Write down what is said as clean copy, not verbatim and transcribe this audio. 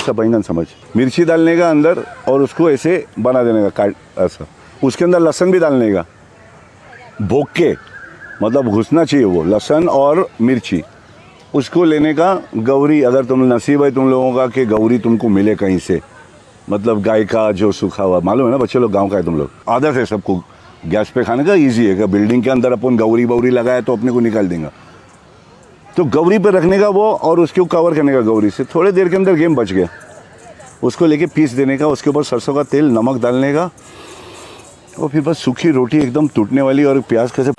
ऐसा बैंगन समझ, मिर्ची डालने का अंदर और उसको ऐसे बना देने का काट ऐसा, उसके अंदर लहसुन भी डालने का भोग के, मतलब घुसना चाहिए वो लहसुन और मिर्ची, उसको लेने का गौरी। अगर तुम नसीब है तुम लोगों का कि गौरी तुमको मिले कहीं से, मतलब गाय का जो सूखा हुआ, मालूम है ना बच्चे लोग, गांव का है तुम लोग, आदत है सबको गैस पे खाने का, इजी है कि बिल्डिंग के अंदर अपन गौरी बौरी लगाए तो अपने को निकाल देंगे, तो गौरी पे रखने का वो और उसको कवर करने का गौरी से। थोड़े देर के अंदर गेम बच गया, उसको लेके पीस देने का, उसके ऊपर सरसों का तेल नमक डालने का, और फिर बस सूखी रोटी एकदम टूटने वाली और प्याज कैसे।